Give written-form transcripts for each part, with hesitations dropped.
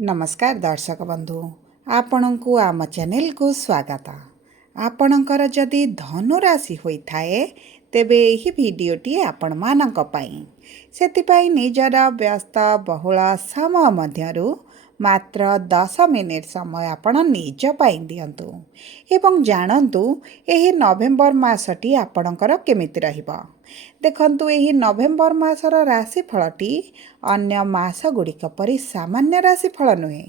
नमस्कार दर्शक बंधु आपणको आम चैनल को स्वागत। आपणकर जदि धनु राशि होइथाए तेबे एही भिडियोटी आपण मानक पई सेतिपई निजर व्यस्त बहुल समय मध्यरु मात्र 10 मिनिट समय आपण निज पई दियंतु एवं जानंतु एही नवेम्बर मासटी आपणकर केमिति रहिबो। देखंतु एही नवेम्बर मासर राशिफलटी अन्य मास गुड़िक परि सामान्य राशिफल नुहे,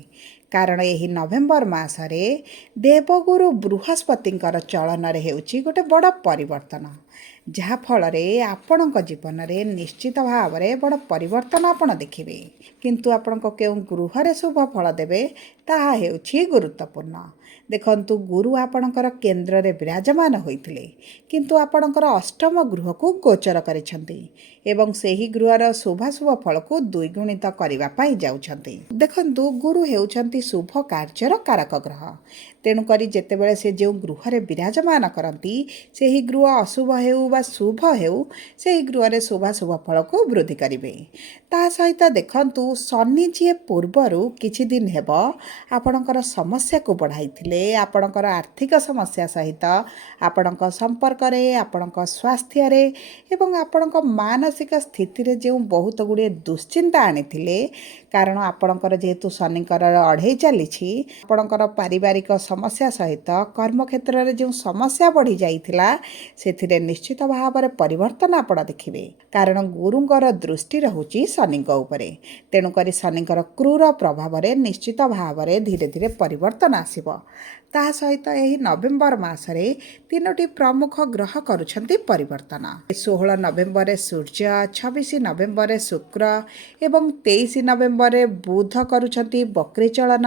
कारण एही नवेम्बर मासरे देवगुरु बृहस्पतिंकर चलन रे हेउची गोटे बड़ परिवर्तन, जहा फल रे आपणक जीवन रे निश्चित भाव रे बड़ परिवर्तन आपण देखिबे। किंतु आपणक केउ गृह रे शुभ फल देबे ताहा हेउची गुरुत्वपूर्ण। देखंतु गुरु आपणकर केंद्र रे विराजमान होइथिले, किंतु आपणकर अष्टम गृह को गोचर करिसंती एवं सेही गृहर शुभाशुभ फल को द्विगुणित करबा पई जाउछंती। देखंतु गुरु हेउछंती शुभ कार्यर कारक ग्रह, तेणु करी जेतेबेले से जो गृह रे विराजमान करंती सेही गृह अशुभ हेउ बा शुभ हेउ सेही गृह रे शुभाशुभ फल को वृद्धि करिवे। ता सहित देखंतु शनि जी पूर्वरु किछि दिन हेबो आपणकर समस्या को बढ़ाइथिले, आपणकर आर्थिक समस्या सहित आपणक संपर्क रे आपणक स्वास्थ्य रे एवं आपणक मानसिक स्थिति रे जो बहुत गुड़े दुश्चिंता आनिथिले, कारण आपणकर जेहेतु शनिकर अढ़ई चली आपणकर पारिवारिक समस्या सहित कर्म क्षेत्र रे जो समस्या बढ़ी जाइथिला सेथिरे निश्चित भाव में परिवर्तन आपण देखिबे, कारण गुरुंकर दृष्टि रहुची शनिक उपरे। तेणु करी शनिकर क्रूर प्रभाव रे निश्चित भाव में धीरे धीरे परिवर्तन आसिबो। ता सहित एही नवेम्बर मासरे तीनोटी प्रमुख ग्रह करुछंती परिवर्तन। 16 नवेम्बर रे सूर्य, 26 नवेम्बर रे शुक्र एवं 23 नवेम्बर रे बुध करुछंती बक्री चलन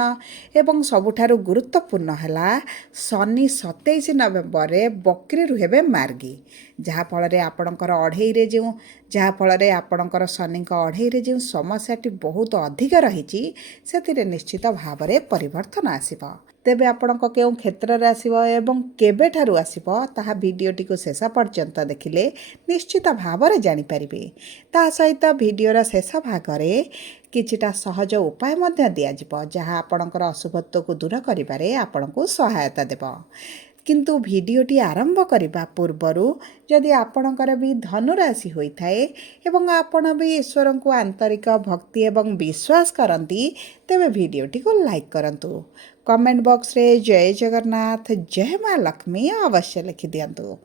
एवं सबुठारु गुरुत्वपूर्ण हला शनि 27 नवेम्बर रे बक्री रुहेबे मार्गी, जहाँ फल रे आपणकर अढ़ई रे जो जहाँ फल रे आपणकर शनिक अढ़ई रे जो समस्याटी बहुत अधिक रही से निश्चित भाव में परिवर्तन आसिबो। तेबे आपणक केउ क्षेत्र रे आसिबो एवं केबे ठारु आसिबो ताहा वीडियोटी को शेष पर्यंत देखिले निश्चित भाव में जानि परिबे। ता सहित वीडियोर शेष भाग रे किछिटा सहज उपाय मध्य दियाजिबो, जहाँ आपणकर अशुभत्व को दूर करिबारे आपणको सहायता देबो। किंतु वीडियोटी आरंभ करने पूर्वरु जदि आपणकर भी धनुराशि होइथाए एवं आपण भी ईश्वर को आंतरिक भक्ति एवं विश्वास करती तेबे वीडियोटी को लाइक करंतु। कमेंट बॉक्स रे जय जगन्नाथ जय माँ लक्ष्मी अवश्य लिखि दियंतु।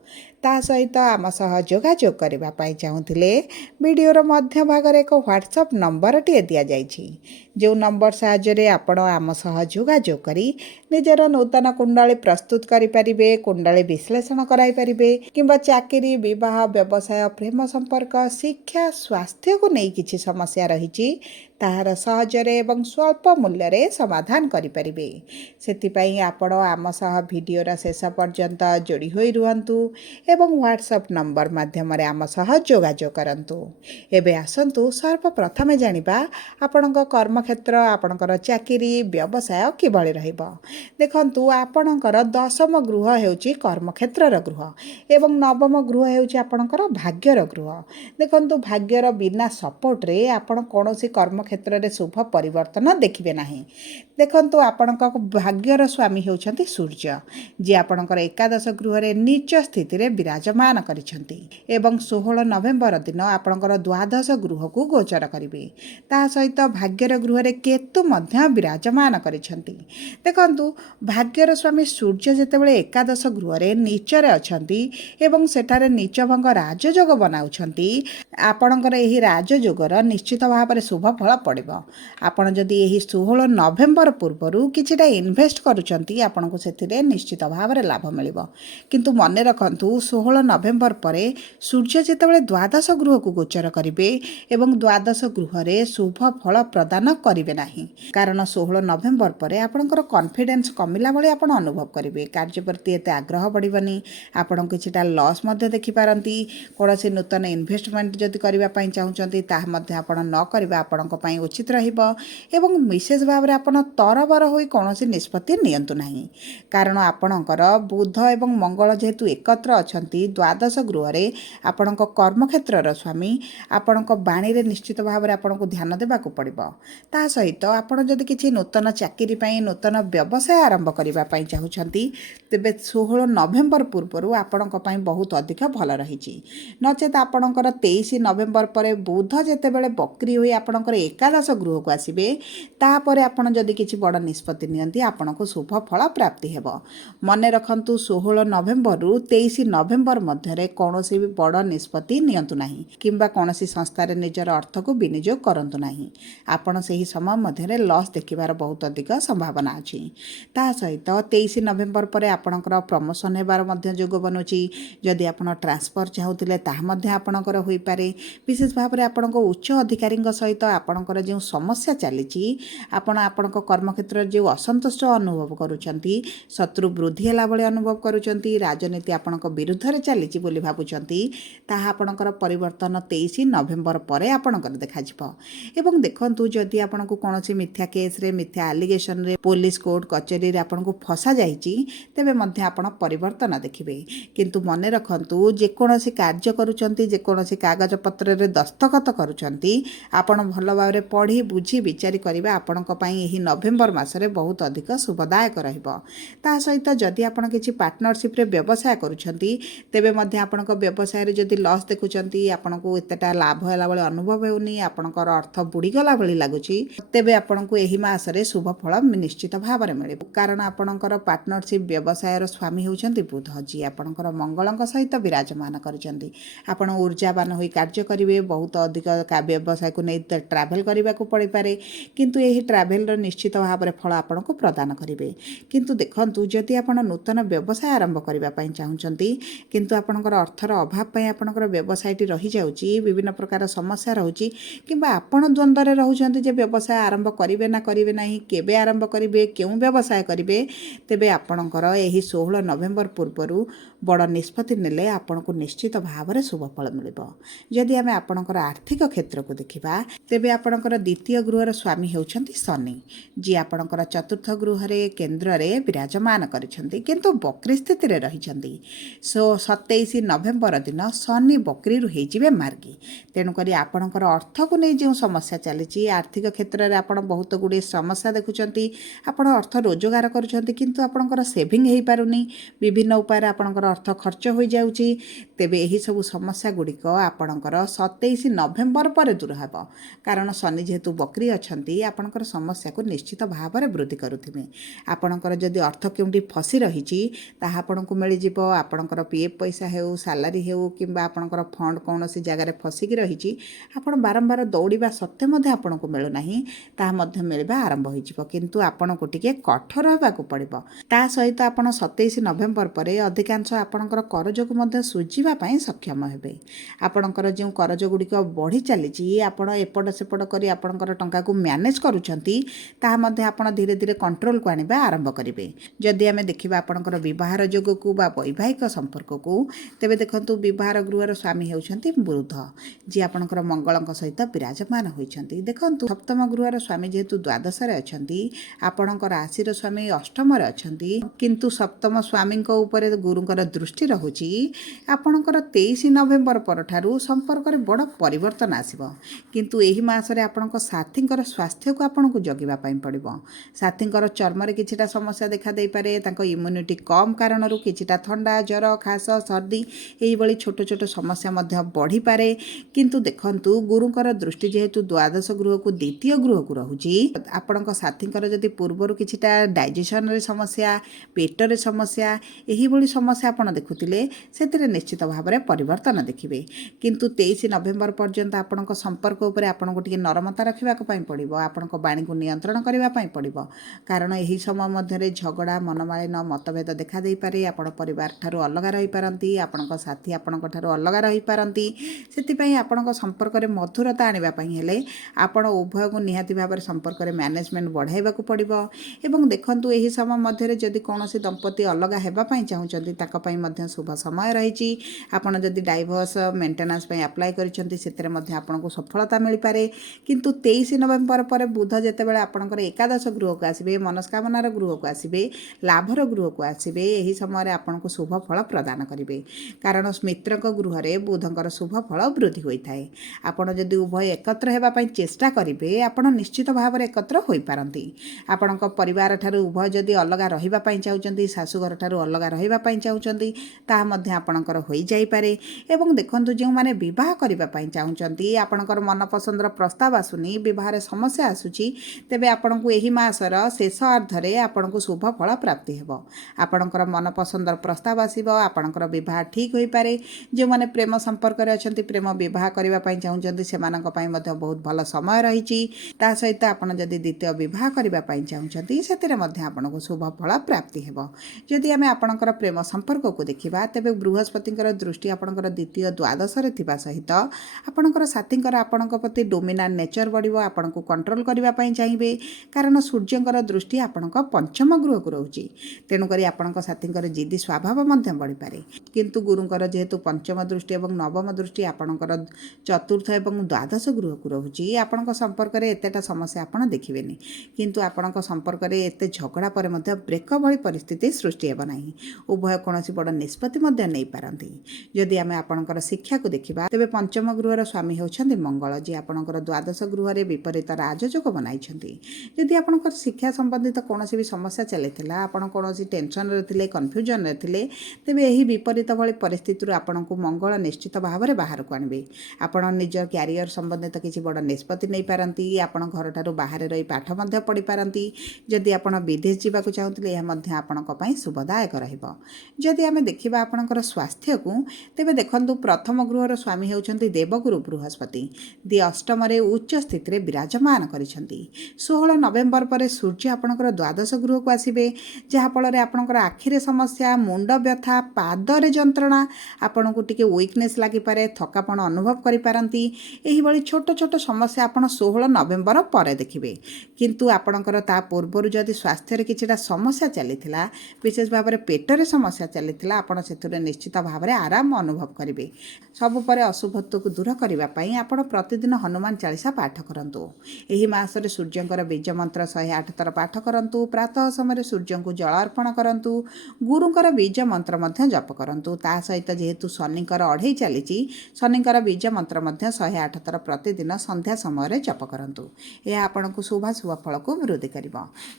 ता सहित आम सह जोगाजोग करबा पाई चाहुथिले वीडियोर मध्य भाग रे एक व्हाट्सएप नंबर टी दिया जाइछि, जो नंबर साहाय्य रे आपण आम सह जोगाजोग करी निजर नूतन कुंडली प्रस्तुत करि परिबे, कुंडली विश्लेषण कराई परिबे किंबा चाकरी विवाह व्यवसाय प्रेम संपर्क शिक्षा स्वास्थ्य को नहीं किछि समस्या रहिछि ताहार सहजरे एवं स्वल्प मूल्य रे समाधान करि परिबे। सेतिपई आपण आम सह वीडियोर शेष पर्यंत जोड़ी होई रुहंतु एवं व्हाट्सएप नंबर माध्यम रे आम सह जोगाजोग करंतु। एबे आसंतु सर्वप्रथमे जानिबा आपणक कर्म क्षेत्र आपणकर चाकरी व्यवसाय किभଳି रहिबो। देखंतु आपणकर दशम गृह हेउची कर्म क्षेत्रर गृह एवं नवम गृह हेउची आपणकर भाग्यर गृह। देखंतु भाग्यर बिना सपोर्ट रे आपण कोनोसी कर्म क्षेत्र रे शुभ परिवर्तन देखिबे नाही। देखंतु आपणक भाग्यर स्वामी हेउछंती सूर्य, जे आपणकर एकादश गृह रे नीच स्थिति रे विराजमान करिसंती एवं 16 नवेम्बर दिन आपणकर द्वादश गृह को गोचर करिवे। ता सहित भाग्यर गृह रे केतु मध्य विराजमान करिसंती। देखंतु भाग्यर स्वामी सूर्य जेतेबेले एकादश गृह रे नीच रे अछंती एवं सेठारे नीचभंग राजयोग बनाउछंती, आपणकर एही राजयोगर निश्चित भाव में शुभ फल पड़िबो। आपण जदि एही 16 नवेम्बर पूर्वरु किछिटा इन्वेस्ट करूछंती आपनको सेथिरे निश्चित भाव में लाभ मिलिबो। किंतु मने रखंतु 16 नवेम्बर परे सूर्य जेतेबेले द्वादश गृह को गोचर करिवे एवं द्वादश गृह रे शुभ फल प्रदान करिवे नाही, कारण 16 नवेम्बर परे आपणकर कॉन्फिडेंस कमिला भली आपण अनुभव करिवे। कार्य प्रति एते आग्रह बढ़िबनी, आपण किछिटा लॉस मध्ये देखि पारंती। कोनोसी नूतन इन्वेस्टमेंट जदि करबा पई चाहुचंती ताहा मध्ये आपण न करबा आपणक पई उचित रहिबो एवं विशेष भाव में आपण तरबर होई कोनोसी निष्पत्ति नियंतु नाही, कारण आपणकर बुध एवं मंगल जेहेतु एकत्र अच्छा ଅଛନ୍ତି ଦ୍ୱାଦଶ ଗୃହରେ ଆପଣଙ୍କ କର୍ମକ୍ଷେତ୍ରର ସ୍ୱାମୀ ଆପଣଙ୍କ ବାଣୀରେ ନିଶ୍ଚିତ ଭାବରେ ଆପଣଙ୍କୁ ଧ୍ୟାନ ଦେବାକୁ ପଡ଼ିବ। ତା ସହିତ ଆପଣ ଯଦି କିଛି ନୂତନ ଚାକିରି ପାଇଁ ନୂତନ ବ୍ୟବସାୟ ଆରମ୍ଭ କରିବା ପାଇଁ ଚାହୁଁଛନ୍ତି ତେବେ 16 ନଭେମ୍ବର ପୂର୍ବରୁ ଆପଣଙ୍କ ପାଇଁ ବହୁତ ଅଧିକ ଭଲ ରହିଛି। ନଚେତ୍ ଆପଣଙ୍କର 23 ନଭେମ୍ବର ପରେ ବୁଧ ଯେତେବେଳେ ବକ୍ରି ହୋଇ ଆପଣଙ୍କର ଏକାଦଶ ଗୃହକୁ ଆସିବେ ତାପରେ ଆପଣ ଯଦି କିଛି ବଡ଼ ନିଷ୍ପତ୍ତି ନିଅନ୍ତି ଆପଣଙ୍କୁ ଶୁଭ ଫଳ ପ୍ରାପ୍ତି ହେବ। ମନେ ରଖନ୍ତୁ 16 ନଭେମ୍ବରରୁ 23 ନଭେମ୍ବର ମଧ୍ୟରେ କୌଣସି ବି ବଡ଼ ନିଷ୍ପତ୍ତି ନିଅନ୍ତୁ ନାହିଁ କିମ୍ବା କୌଣସି ସଂସ୍ଥାରେ ନିଜର ଅର୍ଥକୁ ବିନିଯୋଗ କରନ୍ତୁ ନାହିଁ। ଆପଣ ସେହି ସମୟ ମଧ୍ୟରେ ଲସ୍ ଦେଖିବାର ବହୁତ ଅଧିକ ସମ୍ଭାବନା ଅଛି। ତା ସହିତ 23 ନଭେମ୍ବର ପରେ ଆପଣଙ୍କର ପ୍ରମୋସନ୍ ହେବାର ମଧ୍ୟ ଯୋଗ ବନୁଛି। ଯଦି ଆପଣ ଟ୍ରାନ୍ସଫର ଚାହୁଁଥିଲେ ତାହା ମଧ୍ୟ ଆପଣଙ୍କର ହୋଇପାରେ। ବିଶେଷ ଭାବରେ ଆପଣଙ୍କ ଉଚ୍ଚ ଅଧିକାରୀଙ୍କ ସହିତ ଆପଣଙ୍କର ଯେଉଁ ସମସ୍ୟା ଚାଲିଛି ଆପଣ ଆପଣଙ୍କ କର୍ମକ୍ଷେତ୍ରରେ ଯେଉଁ ଅସନ୍ତୋଷ ଅନୁଭବ କରୁଛନ୍ତି ଶତ୍ରୁ ବୃଦ୍ଧି ହେଲା ଭଳି ଅନୁଭବ କରୁଛନ୍ତି ରାଜନୀତି ଆପଣଙ୍କ ବିରୁଦ୍ଧରେ ଚାଲିଛି ବୋଲି ଭାବୁଛନ୍ତି ତାହା ଆପଣଙ୍କର ପରିବର୍ତ୍ତନ 23 ନଭେମ୍ବର ପରେ ଆପଣଙ୍କର ଦେଖାଯିବ। ଏବଂ ଦେଖନ୍ତୁ ଯଦି ଆପଣଙ୍କୁ କୌଣସି ମିଥ୍ୟା କେସ୍ରେ ମିଥ୍ୟା ଆଲିଗେସନରେ ପୋଲିସ କୋର୍ଟ କଚେରୀରେ ଆପଣଙ୍କୁ ଫସା ଯାଇଛି ତେବେ ମଧ୍ୟ ଆପଣ ପରିବର୍ତ୍ତନ ଦେଖିବେ। କିନ୍ତୁ ମନେ ରଖନ୍ତୁ ଯେକୌଣସି କାର୍ଯ୍ୟ କରୁଛନ୍ତି ଯେକୌଣସି କାଗଜପତ୍ରରେ ଦସ୍ତଖତ କରୁଛନ୍ତି ଆପଣ ଭଲ ଭାବରେ ପଢ଼ି ବୁଝି ବିଚାରି କରିବା ଆପଣଙ୍କ ପାଇଁ ଏହି ନଭେମ୍ବର ମାସରେ ବହୁତ ଅଧିକ ଶୁଭଦାୟକ ରହିବ। ତା ସହିତ ଯଦି ଆପଣ କିଛି ପାର୍ଟନରସିପ୍ରେ ବ୍ୟବସାୟ କରୁଛନ୍ତି ତେବେ ମଧ୍ୟ ଆପଣଙ୍କ ବ୍ୟବସାୟରେ ଯଦି ଲସ୍ ଦେଖୁଛନ୍ତି ଆପଣଙ୍କୁ ଏତେଟା ଲାଭ ହେଲା ଭଳି ଅନୁଭବ ହେଉନି ଆପଣଙ୍କର ଅର୍ଥ ବୁଡ଼ିଗଲା ଭଳି ଲାଗୁଛି ତେବେ ଆପଣଙ୍କୁ ଏହି ମାସରେ ଶୁଭ ଫଳ ନିଶ୍ଚିତ ଭାବରେ ମିଳିବ। କାରଣ ଆପଣଙ୍କର ପାର୍ଟନରସିପ୍ ବ୍ୟବସାୟର ସ୍ୱାମୀ ହେଉଛନ୍ତି ବୁଧ ଯିଏ ଆପଣଙ୍କର ମଙ୍ଗଳଙ୍କ ସହିତ ବିରାଜମାନ କରିଛନ୍ତି। ଆପଣ ଊର୍ଜାବାନ ହୋଇ କାର୍ଯ୍ୟ କରିବେ ବହୁତ ଅଧିକ ବ୍ୟବସାୟକୁ ନେଇ ଟ୍ରାଭେଲ୍ କରିବାକୁ ପଡ଼ିପାରେ କିନ୍ତୁ ଏହି ଟ୍ରାଭେଲର ନିଶ୍ଚିତ ଭାବରେ ଫଳ ଆପଣଙ୍କୁ ପ୍ରଦାନ କରିବେ। କିନ୍ତୁ ଦେଖନ୍ତୁ ଯଦି ଆପଣ ନୂତନ ବ୍ୟବସାୟ ଆରମ୍ଭ କରିବା ପାଇଁ ଚାହୁଁଛନ୍ତି କିନ୍ତୁ ଆପଣଙ୍କର ଅର୍ଥର ଅଭାବ ପାଇଁ ଆପଣଙ୍କର ବ୍ୟବସାୟଟି ରହିଯାଉଛି ବିଭିନ୍ନ ପ୍ରକାର ସମସ୍ୟା ରହୁଛି କିମ୍ବା ଆପଣ ଦ୍ୱନ୍ଦ୍ୱରେ ରହୁଛନ୍ତି ଯେ ବ୍ୟବସାୟ ଆରମ୍ଭ କରିବେ ନା କରିବେ ନାହିଁ କେବେ ଆରମ୍ଭ କରିବେ କେଉଁ ବ୍ୟବସାୟ କରିବେ ତେବେ ଆପଣଙ୍କର ଏହି 16 ନଭେମ୍ବର ପୂର୍ବରୁ ବଡ଼ ନିଷ୍ପତ୍ତି ନେଲେ ଆପଣଙ୍କୁ ନିଶ୍ଚିତ ଭାବରେ ଶୁଭ ଫଳ ମିଳିବ। ଯଦି ଆମେ ଆପଣଙ୍କର ଆର୍ଥିକ କ୍ଷେତ୍ରକୁ ଦେଖିବା ତେବେ ଆପଣଙ୍କର ଦ୍ୱିତୀୟ ଗୃହର ସ୍ୱାମୀ ହେଉଛନ୍ତି ଶନି ଯିଏ ଆପଣଙ୍କର ଚତୁର୍ଥ ଗୃହରେ କେନ୍ଦ୍ରରେ ବିରାଜମାନ କରିଛନ୍ତି କିନ୍ତୁ ବକ୍ରି ସ୍ଥିତିରେ ରହିଛନ୍ତି। 27 ନଭେମ୍ବର ଦିନ ଶନି ବକ୍ରିରୁ ହେଇଯିବେ ମାର୍ଗୀ। ତେଣୁକରି ଆପଣଙ୍କର ଅର୍ଥକୁ ନେଇ ଯେଉଁ ସମସ୍ୟା ଚାଲିଛି ଆର୍ଥିକ କ୍ଷେତ୍ରରେ ଆପଣ ବହୁତ ଗୁଡ଼ିଏ ସମସ୍ୟା ଦେଖୁଛନ୍ତି ଆପଣ ଅର୍ଥ ରୋଜଗାର କରୁଛନ୍ତି କିନ୍ତୁ ଆପଣଙ୍କର ସେଭିଂ ହୋଇପାରୁନି ବିଭିନ୍ନ ଉପାୟରେ ଆପଣଙ୍କର ଅର୍ଥ ଖର୍ଚ୍ଚ ହୋଇଯାଉଛି ତେବେ ଏହିସବୁ ସମସ୍ୟା ଗୁଡ଼ିକ ଆପଣଙ୍କର 27 ନଭେମ୍ବର ପରେ ଦୂର ହେବ। କାରଣ ଶନି ଯେହେତୁ ବକ୍ରି ଅଛନ୍ତି ଆପଣଙ୍କର ସମସ୍ୟାକୁ ନିଶ୍ଚିତ ଭାବରେ ବୃଦ୍ଧି କରୁଥିବେ। ଆପଣଙ୍କର ଯଦି ଅର୍ଥ କେଉଁଠି ଫସି ରହିଛି ତାହା ଆପଣଙ୍କୁ ମିଳିଯିବ। ଆପଣଙ୍କର PF ପଇସା ହେଉ ସାଲାରୀ ହେଉ କିମ୍ବା ଆପଣଙ୍କର ଫଣ୍ଡ କୌଣସି ଜାଗାରେ ଫସିକି ରହିଛି ଆପଣ ବାରମ୍ବାର ଦୌଡ଼ିବା ସତ୍ତ୍ୱେ ମଧ୍ୟ ଆପଣଙ୍କୁ ମିଳୁନାହିଁ ତାହା ମଧ୍ୟ ମିଳିବା ଆରମ୍ଭ ହୋଇଯିବ କିନ୍ତୁ ଆପଣଙ୍କୁ ଟିକେ କଠୋର ହେବାକୁ ପଡ଼ିବ। ତା ସହିତ ଆପଣ 27 ନଭେମ୍ବର ପରେ ଅଧିକାଂଶ ଆପଣଙ୍କର କରଜକୁ ମଧ୍ୟ ଶୁଝିବା ପାଇଁ ସକ୍ଷମ ହେବେ। ଆପଣଙ୍କର ଯେଉଁ କରଜ ଗୁଡ଼ିକ ବଢ଼ି ଚାଲିଛି ଆପଣ ଏପଟ ସେପଟ କରି ଆପଣଙ୍କର ଟଙ୍କାକୁ ମ୍ୟାନେଜ୍ କରୁଛନ୍ତି ତାହା ମଧ୍ୟ ଆପଣ ଧୀରେ ଧୀରେ କଣ୍ଟ୍ରୋଲକୁ ଆଣିବା ଆରମ୍ଭ କରିବେ। ଯଦି ଆମେ ଦେଖିବା ଆପଣଙ୍କର ବିବାହର ଯୋଗକୁ ବା ବୈବାହିକ ସମ୍ପର୍କକୁ ତେବେ ଦେଖନ୍ତୁ ବିବାହର ଗୃହର ସ୍ୱାମୀ ହେଉଛନ୍ତି ବୁଧ ଯିଏ ଆପଣଙ୍କର ମଙ୍ଗଳଙ୍କ ସହିତ ବିରାଜମାନ ହୋଇଛନ୍ତି। ଦେଖନ୍ତୁ ସପ୍ତମ ଗୃହର ସ୍ୱାମୀ ଯେହେତୁ ଦ୍ୱାଦଶରେ ଅଛନ୍ତି ଆପଣଙ୍କ ରାଶିର ସ୍ୱାମୀ ଅଷ୍ଟମରେ ଅଛନ୍ତି କିନ୍ତୁ ସପ୍ତମ ସ୍ୱାମୀଙ୍କ ଉପରେ ଗୁରୁଙ୍କର ଦୃଷ୍ଟି ରହୁଛି ଆପଣଙ୍କର 23 ନଭେମ୍ବର ପରଠାରୁ ସମ୍ପର୍କରେ ବଡ଼ ପରିବର୍ତ୍ତନ ଆସିବ। କିନ୍ତୁ ଏହି ମାସରେ ଆପଣଙ୍କ ସାଥୀଙ୍କର ସ୍ୱାସ୍ଥ୍ୟକୁ ଆପଣଙ୍କୁ ଜଗିବା ପାଇଁ ପଡ଼ିବ। ସାଥୀଙ୍କର ଚର୍ମରେ କିଛିଟା ସମସ୍ୟା ଦେଖା ଦେଇପାରେ ତାଙ୍କ ଇମ୍ୟୁନିଟି କମ୍ କାରଣରୁ କିଛିଟା ଥଣ୍ଡା ଜ୍ୱର ଖାସ ସର୍ଦ୍ଦି ଏହିଭଳି ଛୋଟ ଛୋଟ ସମସ୍ୟା ମଧ୍ୟ ବଢ଼ିପାରେ କିନ୍ତୁ ଦେଖନ୍ତୁ ଗୁରୁଙ୍କର ଦୃଷ୍ଟି ଯେହେତୁ ଦ୍ୱାଦଶ ଗୃହକୁ ଦ୍ୱିତୀୟ ଗୃହକୁ ରହୁଛି ଆପଣଙ୍କ ସାଥୀଙ୍କର ଯଦି ପୂର୍ବରୁ କିଛିଟା ଡାଇଜେସନରେ ସମସ୍ୟା ପେଟରେ ସମସ୍ୟା ଏହିଭଳି ସମସ୍ୟା ଆପଣ ଦେଖୁଥିଲେ ସେଥିରେ ନିଶ୍ଚିତ ଭାବରେ ପରିବର୍ତ୍ତନ ଦେଖିବେ। କିନ୍ତୁ 23 ନଭେମ୍ବର ପର୍ଯ୍ୟନ୍ତ ଆପଣଙ୍କ ସମ୍ପର୍କ ଉପରେ ଆପଣଙ୍କୁ ଟିକେ ନରମତା ରଖିବାକୁ ପାଇଁ ପଡ଼ିବ ଆପଣଙ୍କ ବାଣୀକୁ ନିୟନ୍ତ୍ରଣ କରିବା ପାଇଁ ପଡ଼ିବ କାରଣ ଏହି ସମୟ ମଧ୍ୟରେ ଝଗଡ଼ା ମନମାଳିନ ମତଭେଦ ଦେଖା ଦେଇପାରେ ଆପଣ ପରିବାର ଠାରୁ ଅଲଗା ରହିପାରନ୍ତି ଆପଣଙ୍କ ସାଥୀ ଆପଣଙ୍କ ଠାରୁ ଅଲଗା ରହିପାରନ୍ତି। ସେଥିପାଇଁ ଆପଣଙ୍କ ସମ୍ପର୍କରେ ମଧୁରତା ଆଣିବା ପାଇଁ ହେଲେ ଆପଣ ଉଭୟକୁ ନିହାତି ଭାବରେ ସମ୍ପର୍କରେ ମ୍ୟାନେଜମେଣ୍ଟ ବଢ଼ାଇବାକୁ ପଡ଼ିବ। ଏବଂ ଦେଖନ୍ତୁ ଏହି ସମୟ ମଧ୍ୟରେ ଯଦି କୌଣସି ଦମ୍ପତି ଅଲଗା ହେବା ପାଇଁ ଚାହୁଁଛନ୍ତି ତାଙ୍କ ପାଇଁ ମଧ୍ୟ ଶୁଭ ସମୟ ରହିଛି। ଆପଣ ଯଦି ଡାଇଭର୍ସ ମେଣ୍ଟେନାନ୍ସ ପାଇଁ ଆପ୍ଲାଏ କରିଛନ୍ତି ସେଥିରେ ମଧ୍ୟ ଆପଣଙ୍କୁ ସଫଳତା ମିଳିପାରେ। କିନ୍ତୁ 23 ନଭେମ୍ବର ପରେ ବୁଧ ଯେତେବେଳେ ଆପଣଙ୍କର ଏକାଦଶ ଗୃହକୁ ଆସିବେ ମନସ୍କାମନାର ଗୃହକୁ ଆସିବେ ଲାଭର ଗୃହକୁ ଆସିବେ ଏହି ସମୟରେ ଆପଣଙ୍କୁ ଶୁଭ ଫଳ ପ୍ରଦାନ ପ୍ରଦାନ କରିବେ, କାରଣ ମିତ୍ରଙ୍କ ଗୃହରେ ବୁଧଙ୍କର ଶୁଭ ଫଳ ବୃଦ୍ଧି ହୋଇଥାଏ। ଆପଣ ଯଦି ଉଭୟ ଏକତ୍ର ହେବା ପାଇଁ ଚେଷ୍ଟା କରିବେ, ଆପଣ ନିଶ୍ଚିତ ଭାବରେ ଏକତ୍ର ହୋଇପାରନ୍ତି। ଆପଣଙ୍କ ପରିବାର ଠାରୁ ଉଭୟ ଯଦି ଅଲଗା ରହିବା ପାଇଁ ଚାହୁଁଛନ୍ତି, ଶାଶୁଘର ଠାରୁ ଅଲଗା ରହିବା ପାଇଁ ଚାହୁଁଛନ୍ତି, ତାହା ମଧ୍ୟ ଆପଣଙ୍କର ହୋଇଯାଇପାରେ। ଏବଂ ଦେଖନ୍ତୁ, ଯେଉଁମାନେ ବିବାହ କରିବା ପାଇଁ ଚାହୁଁଛନ୍ତି, ଆପଣଙ୍କର ମନପସନ୍ଦର ପ୍ରସ୍ତାବ ଆସୁନି, ବିବାହରେ ସମସ୍ୟା ଆସୁଛି, ତେବେ ଆପଣଙ୍କୁ ଏହି ମାସର ଶେଷ ଅର୍ଦ୍ଧରେ ଆପଣଙ୍କୁ ଶୁଭ ଫଳ ପ୍ରାପ୍ତି ହେବ। ଆପଣଙ୍କର ମନପସନ୍ଦର ପ୍ରସ୍ତାବ ଆସିବ, ଆପଣଙ୍କର ବିବାହ ଠିକ୍ ହୋଇପାରେ। ଯେଉଁମାନେ ପ୍ରେମ ସମ୍ପର୍କରେ ଅଛନ୍ତି, ପ୍ରେମ ବିବାହ କରିବା ପାଇଁ ଚାହୁଁଛନ୍ତି, ସେମାନଙ୍କ ପାଇଁ ମଧ୍ୟ ବହୁତ ଭଲ ସମୟ ରହିଛି। ତା ସହିତ ଆପଣ ଯଦି ଦ୍ୱିତୀୟ ବିବାହ କରିବା ପାଇଁ ଚାହୁଁଛନ୍ତି, ସେଥିରେ ମଧ୍ୟ ଆପଣଙ୍କୁ ଶୁଭ ଫଳ ପ୍ରାପ୍ତି ହେବ। ଯଦି ଆମେ ଆପଣଙ୍କର ପ୍ରେମ ସମ୍ପର୍କକୁ ଦେଖିବା, ତେବେ ବୃହସ୍ପତିଙ୍କର ଦୃଷ୍ଟି ଆପଣଙ୍କର ଦ୍ୱିତୀୟ ଦ୍ୱାଦଶରେ ଥିବା ସହିତ ଆପଣଙ୍କର ସାଥୀଙ୍କର ଆପଣଙ୍କ ପ୍ରତି ଡୋମିନାଣ୍ଟ ନେଚର ବଢ଼ିବ, ଆପଣଙ୍କୁ କଣ୍ଟ୍ରୋଲ କରିବା ପାଇଁ ଚାହିଁବେ, କାରଣ ସୂର୍ଯ୍ୟଙ୍କର ଦୃଷ୍ଟି ଆପଣଙ୍କ ପଞ୍ଚମ ଗୃହକୁ ରହୁଛି। ତେଣୁକରି ଆପଣଙ୍କ ସାଥୀଙ୍କର ଜିଦି ସ୍ୱଭାବ ମଧ୍ୟ ବଢ଼ିପାରେ। କିନ୍ତୁ ଗୁରୁଙ୍କର ଯେହେତୁ ପଞ୍ଚମ ଦୃଷ୍ଟି ଏବଂ ନବମ ଦୃଷ୍ଟି ଆପଣଙ୍କର ଚତୁର୍ଥ ଏବଂ ଦ୍ୱାଦଶ ଗୃହକୁ ରହୁଛି, ଆପଣଙ୍କ ସମ୍ପର୍କରେ ଏତେଟା ସମସ୍ୟା ଆପଣ ଦେଖିବେନି। କିନ୍ତୁ ଆପଣଙ୍କ ସମ୍ପର୍କରେ ଏତେ ଝଗଡ଼ା ପରେ ମଧ୍ୟ ବ୍ରେକଅପ୍ ଭଳି ପରିସ୍ଥିତି ସୃଷ୍ଟି ହେବ ନାହିଁ। ଉଭୟ କୌଣସି ବଡ଼ ନିଷ୍ପତ୍ତି ମଧ୍ୟ ନେଇପାରନ୍ତି। ଯଦି ଆମେ ଆପଣଙ୍କର ଶିକ୍ଷାକୁ ଦେଖିବା, ତେବେ ପଞ୍ଚମ ଗୃହର ସ୍ୱାମୀ ହେଉଛନ୍ତି ମଙ୍ଗଳ, ଯିଏ ଆପଣଙ୍କର ଦ୍ୱାଦଶ ଗୃହରେ ବିପରୀତ ରାଜଯୋଗ ବନାଇଛନ୍ତି। ଯଦି ଆପଣଙ୍କର ଶିକ୍ଷା ସମ୍ବନ୍ଧିତ କୌଣସି ବି ସମସ୍ୟା ଚାଲିଥିଲା, ଆପଣ କୌଣସି ଟେନସନରେ ଥିଲେ, କନଫ୍ୟୁଜନରେ ଥିଲେ, ତେବେ ଏହି ବିପରୀତ ଭଳି ପରିସ୍ଥିତିରୁ ଆପଣଙ୍କୁ ମଙ୍ଗଳ ନିଶ୍ଚିତ ଭାବରେ ବାହାରକୁ ଆଣିବେ। ଆପଣ ନିଜ କ୍ୟାରିୟର ସମ୍ବନ୍ଧିତ କିଛି ବଡ଼ ନିଷ୍ପତ୍ତି ନେଇପାରନ୍ତି। ଆପଣ ଘରଠାରୁ ବାହାରେ ରହି ପାଠ ମଧ୍ୟ ପଢ଼ିପାରନ୍ତି। ଯଦି ଆପଣ ବିଦେଶ ଯିବାକୁ ଚାହୁଁଥିଲେ, ଏହା ମଧ୍ୟ ଆପଣଙ୍କ ପାଇଁ ଶୁଭଦାୟକ ରହିବ। ଯଦି ଆମେ ଦେଖିବା ଆପଣଙ୍କର ସ୍ୱାସ୍ଥ୍ୟକୁ, ତେବେ ଦେଖନ୍ତୁ, ପ୍ରଥମ ଗୃହର ସ୍ୱାମୀ ହେଉଛନ୍ତି ଦେବଗୁରୁ ବୃହସ୍ପତି, ଅଷ୍ଟମରେ ଉଚ୍ଚ ସ୍ଥିତିରେ ବିରାଜମାନ କରିଛନ୍ତି। 16 ନଭେମ୍ବର ପରେ ସୂର୍ଯ୍ୟ ଆପଣଙ୍କର ଦ୍ୱାଦଶ ଗୃହକୁ ଆସିବେ, ଯାହାଫଳରେ ଆପଣଙ୍କର ଆଖିରେ ସମସ୍ୟା, ମୁଣ୍ଡ ବ୍ୟଥା, ପାଦରେ ଯନ୍ତ୍ରଣା, ଆପଣଙ୍କୁ ଟିକେ ୱିକନେସ୍ ଲାଗିପାରେ, ଥକାପଣ ଅନୁଭବ କରିପାରନ୍ତି। ଏହିଭଳି ଛୋଟ ଛୋଟ ସମସ୍ୟା ଆପଣ 16 ନଭେମ୍ବର ପରେ ଦେଖିବେ। କିନ୍ତୁ ଆପଣଙ୍କର ତା ପୂର୍ବରୁ ଯଦି ସ୍ୱାସ୍ଥ୍ୟରେ କିଛିଟା ସମସ୍ୟା ଚାଲିଥିଲା, ବିଶେଷ ଭାବରେ ପେଟରେ ସମସ୍ୟା ଚାଲିଥିଲା, ଆପଣ ସେଥିରେ ନିଶ୍ଚିତ ଭାବରେ ଆରାମ ଅନୁଭବ କରିବେ। ସବୁ ପରେ ଅଶୁଭତ୍ୱକୁ ଦୂର କରିବା ପାଇଁ ଆପଣ ପ୍ରତିଦିନ ହନୁମାନ ଚାଳିଶା ପାଠ କରନ୍ତୁ। ଏହି ମାସରେ ସୂର୍ଯ୍ୟଙ୍କର ବୀଜ ମନ୍ତ୍ର 108 ଥର ପାଠ କରନ୍ତୁ। ପ୍ରାତଃ ସମୟରେ ସୂର୍ଯ୍ୟଙ୍କୁ ଜଳ ଅର୍ପଣ କରନ୍ତୁ। ଗୁରୁଙ୍କର ବୀଜ ମନ୍ତ୍ର ମଧ୍ୟ ଜପ କରନ୍ତୁ। ତା ସହିତ ଯେହେତୁ ଶନିଙ୍କର ଅଢ଼େଇ ଚାଲିଛି, ଶନିଙ୍କର ବୀଜ ମନ୍ତ୍ର ମଧ୍ୟ 108 ଥର ପ୍ରତିଦିନ ସନ୍ଧ୍ୟା ସମୟରେ ଜପ କରନ୍ତୁ। ଏହା ଆପଣଙ୍କୁ ଶୁଭାଶୁଭ ଫଳକୁ ବୃଦ୍ଧି କରିବ।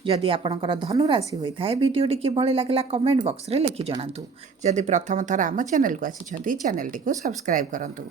ଯଦି ଆପଣଙ୍କର ଧନୁ ରାଶି ହୋଇଥାଏ, ଭିଡ଼ିଓଟି କିଭଳି ଲାଗିଲା କମେଣ୍ଟ ବକ୍ସରେ ଲେଖି ଜଣାନ୍ତୁ। ଯଦି ପ୍ରଥମ ଥର ଆମ ଚ୍ୟାନେଲକୁ ଆସିଛନ୍ତି, ଚ୍ୟାନେଲଟିକୁ ସବସ୍କ୍ରାଇବ୍ କରନ୍ତୁ।